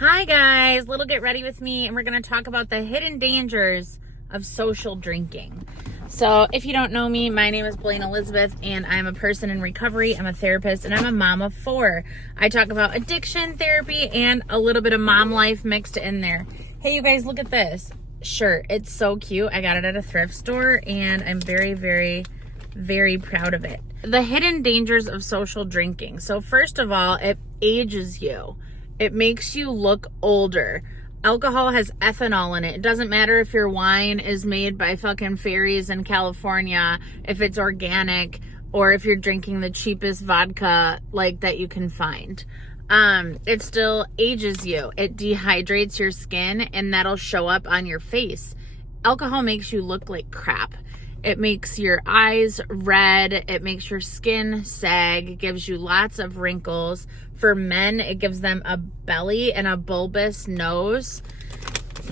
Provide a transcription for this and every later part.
Hi guys, little get ready with me, and we're going to talk about the hidden dangers of social drinking. So if you don't know me, my name is Blayne Elizabeth, and I'm a person in recovery. I'm a therapist, and I'm a mom of 4. I talk about addiction therapy and a little bit of mom life mixed in there. Hey you guys, look at this shirt. It's so cute. I got it at a thrift store, and I'm very, very, very proud of it. The hidden dangers of social drinking. So first of all, it ages you. It makes you look older. Alcohol has ethanol in it. It doesn't matter if your wine is made by fucking fairies in California, if it's organic, or if you're drinking the cheapest vodka like that you can find. It still ages you. It dehydrates your skin, and that'll show up on your face. Alcohol makes you look like crap. It makes your eyes red. It makes your skin sag. It gives you lots of wrinkles. For men, it gives them a belly and a bulbous nose.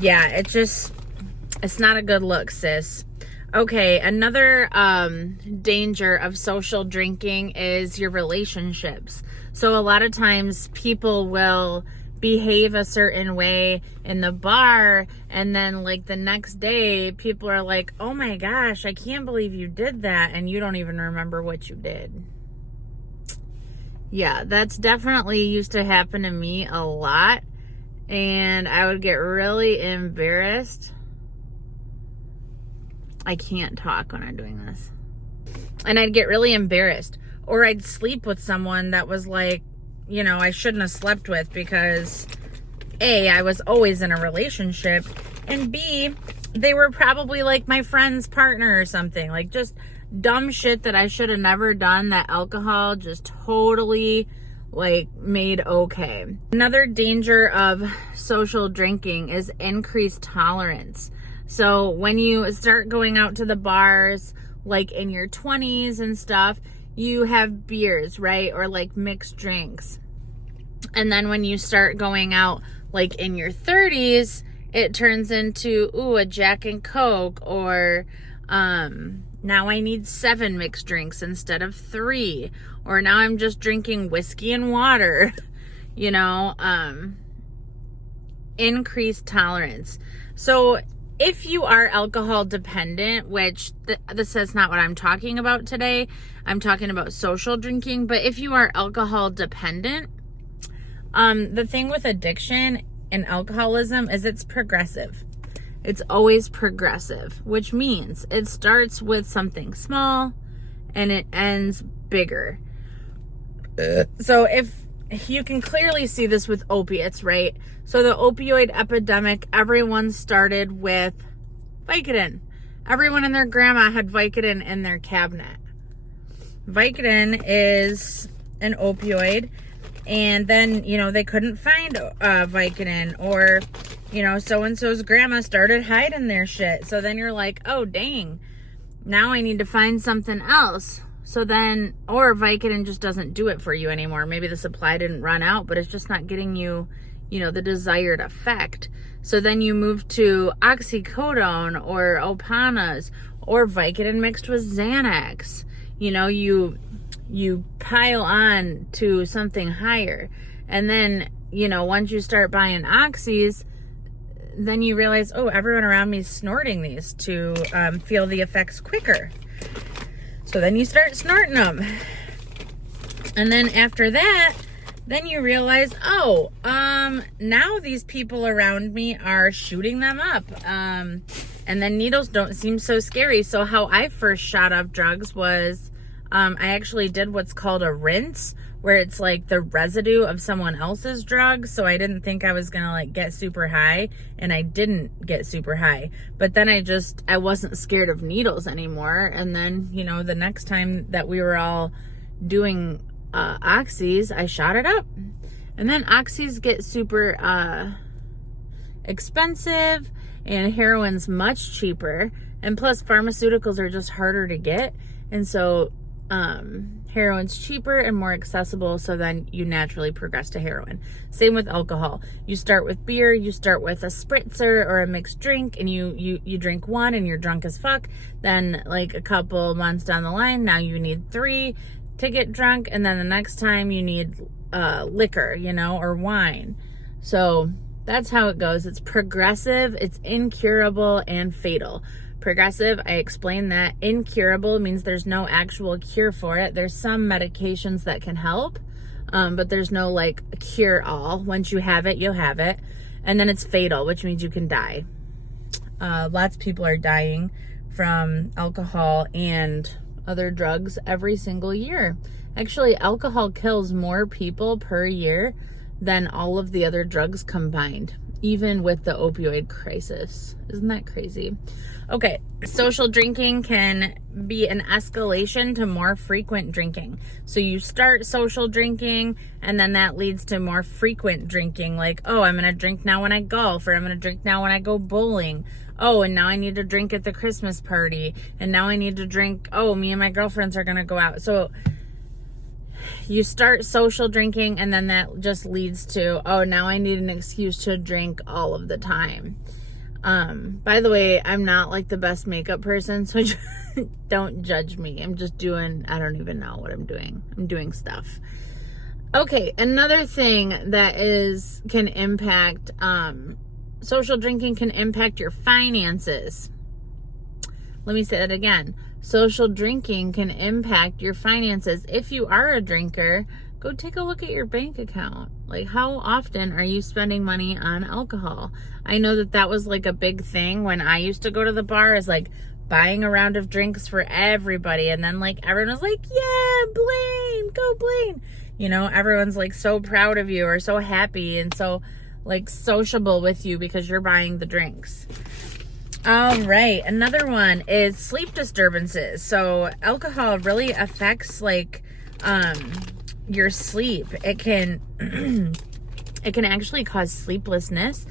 Yeah, it's not a good look, sis. Okay, another danger of social drinking is your relationships. So a lot of times people will behave a certain way in the bar, and then like the next day people are like, oh my gosh, I can't believe you did that, and you don't even remember what you did. Yeah, that's definitely used to happen to me a lot, and I would get really embarrassed. I can't talk when I'm doing this. And I'd get really embarrassed, or I'd sleep with someone that was like, you know, I shouldn't have slept with, because A, I was always in a relationship, and B, they were probably like my friend's partner or something. Like just dumb shit that I should have never done that alcohol just totally like made okay. Another danger of social drinking is increased tolerance. So when you start going out to the bars, like in your 20s and stuff, you have beers, right? Or like mixed drinks. And then when you start going out like in your 30s, it turns into, a Jack and Coke, or now I need 7 mixed drinks instead of 3, or now I'm just drinking whiskey and water, increased tolerance. So if you are alcohol dependent, which this is not what I'm talking about today, I'm talking about social drinking, but if you are alcohol dependent, the thing with addiction and alcoholism is it's progressive. It's always progressive, which means it starts with something small and it ends bigger. So if you can clearly see this with opiates, right? So the opioid epidemic, everyone started with Vicodin. Everyone and their grandma had Vicodin in their cabinet. Vicodin is an opioid, and then, they couldn't find Vicodin, or, so-and-so's grandma started hiding their shit. So then you're like, oh, dang, now I need to find something else. So then, or Vicodin just doesn't do it for you anymore. Maybe the supply didn't run out, but it's just not getting you, the desired effect. So then you move to oxycodone or Opanas or Vicodin mixed with Xanax. You pile on to something higher. And then, once you start buying oxys, then you realize, oh, everyone around me is snorting these to feel the effects quicker. So then you start snorting them. And then after that, then you realize, now these people around me are shooting them up. And then needles don't seem so scary. So how I first shot up drugs was, I actually did what's called a rinse, where it's like the residue of someone else's drug. So I didn't think I was gonna like get super high, and I didn't get super high. But then I wasn't scared of needles anymore. And then, the next time that we were all doing oxys, I shot it up. And then oxys get super expensive, and heroin's much cheaper. And plus pharmaceuticals are just harder to get. And so heroin's cheaper and more accessible, so then you naturally progress to heroin. Same with alcohol. You start with beer, you start with a spritzer or a mixed drink, and you drink one and you're drunk as fuck. Then like a couple months down the line, now you need 3 to get drunk, and then the next time you need liquor, or wine. So that's how it goes. It's progressive, it's incurable, and fatal. Progressive, I explained that. Incurable means there's no actual cure for it. There's some medications that can help, but there's no like cure all. Once you have it, you'll have it. And then it's fatal, which means you can die. Lots of people are dying from alcohol and other drugs every single year. Actually, alcohol kills more people per year than all of the other drugs combined, even with the opioid crisis. Isn't that crazy? Okay, social drinking can be an escalation to more frequent drinking. So you start social drinking, and then that leads to more frequent drinking. Like, oh, I'm going to drink now when I golf, or I'm going to drink now when I go bowling. Oh, and now I need to drink at the Christmas party. And now I need to drink, oh, me and my girlfriends are going to go out. So you start social drinking, and then that just leads to, oh, now I need an excuse to drink all of the time. By the way, I'm not like the best makeup person, so don't judge me. I'm just doing, I don't even know what I'm doing. I'm doing stuff. Okay, another thing that can impact, social drinking can impact your finances. Let me say that again. Social drinking can impact your finances. If you are a drinker, go take a look at your bank account. Like, how often are you spending money on alcohol? I know that was like a big thing when I used to go to the bar, is like buying a round of drinks for everybody. And then like everyone was like, yeah, Blayne, go Blayne. You know, everyone's like so proud of you or so happy and so like sociable with you because you're buying the drinks. All right, another one is sleep disturbances. So alcohol really affects like your sleep. It can actually cause sleeplessness.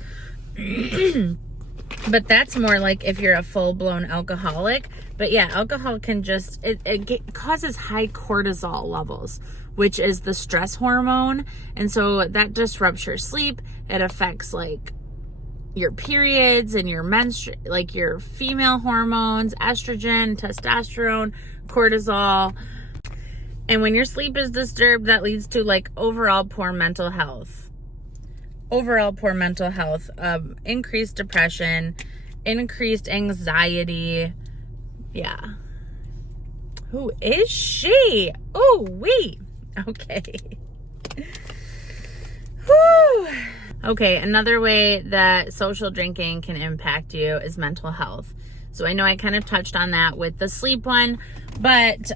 But that's more like if you're a full-blown alcoholic. But yeah, alcohol can just it causes high cortisol levels, which is the stress hormone, and so that disrupts your sleep. It affects like your periods and your like your female hormones, estrogen, testosterone, cortisol. And when your sleep is disturbed, that leads to like overall poor mental health. Increased depression, increased anxiety. Yeah. Who is she? Oh, wait. Okay. Whew. Okay, another way that social drinking can impact you is mental health. So I know I kind of touched on that with the sleep one, but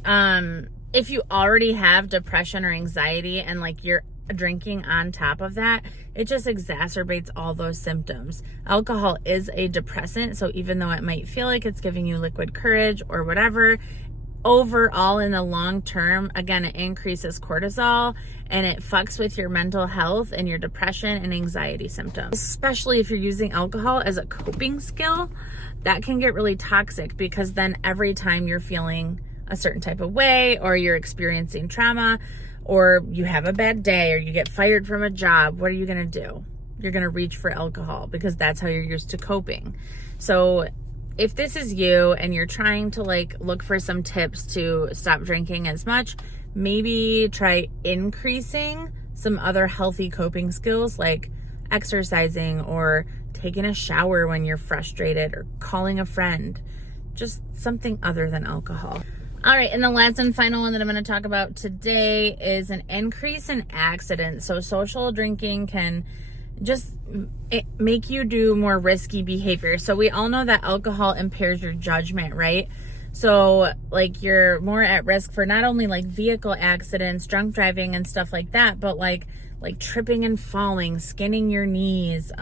if you already have depression or anxiety and like you're drinking on top of that, it just exacerbates all those symptoms. Alcohol is a depressant, so even though it might feel like it's giving you liquid courage or whatever, overall in the long term, again, it increases cortisol and it fucks with your mental health and your depression and anxiety symptoms. Especially if you're using alcohol as a coping skill, that can get really toxic, because then every time you're feeling a certain type of way, or you're experiencing trauma, or you have a bad day, or you get fired from a job, what are you going to do? You're going to reach for alcohol because that's how you're used to coping. So if this is you and you're trying to like look for some tips to stop drinking as much, maybe try increasing some other healthy coping skills like exercising or taking a shower when you're frustrated or calling a friend. Just something other than alcohol. All right, and the last and final one that I'm going to talk about today is an increase in accidents. So social drinking can just make you do more risky behavior. So we all know that alcohol impairs your judgment, right? So like you're more at risk for not only like vehicle accidents, drunk driving and stuff like that, but like tripping and falling, skinning your knees,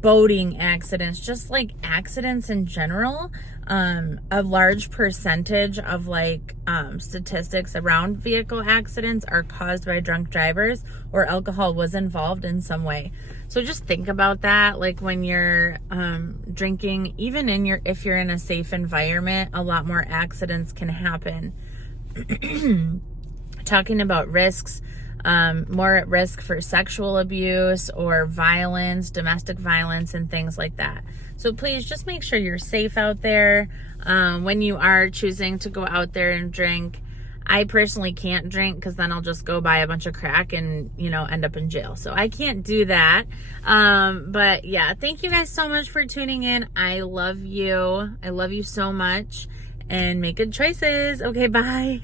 boating accidents, just like accidents in general. A large percentage of like statistics around vehicle accidents are caused by drunk drivers or alcohol was involved in some way. So just think about that. Like when you're drinking, even if you're in a safe environment, a lot more accidents can happen. Talking about risks, more at risk for sexual abuse or violence, domestic violence, and things like that. So please just make sure you're safe out there when you are choosing to go out there and drink. I personally can't drink because then I'll just go buy a bunch of crack and, you know, end up in jail. So I can't do that. But yeah, thank you guys so much for tuning in. I love you. I love you so much, and make good choices. Okay, bye.